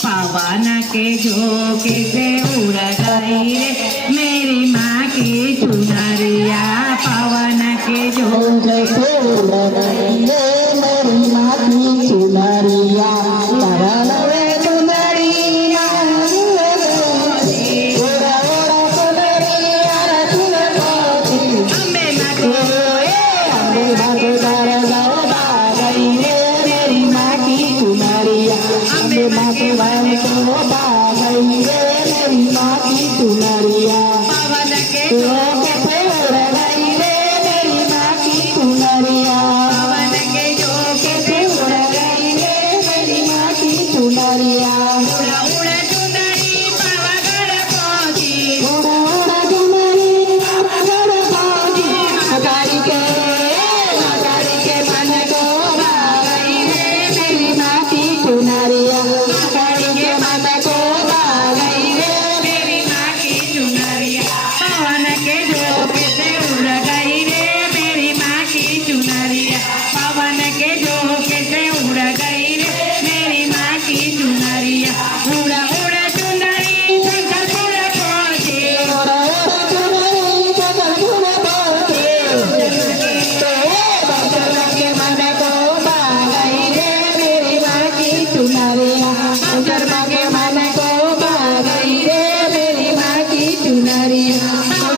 पवन के झोंके से उड़ गई रे मेरी माँ की चुनरिया। पवन के झोंके से उड़ गई रे मेरी माँ की चुनरिया। पवन वे चुनरिया उड़ा उड़ा चुनरिया तुझे पाती। अम्बे माँ को अम्बे माँ को गई रे मेरी माँ की चुनरिया। अम्बे माँ को गई रे मेरी माँ की चुनरिया। पवन के झोंके से उड़ गई रे मेरी माँ की चुनरिया। पवन के झोंके से उड़ गई रे मेरी माँ की चुनरिया।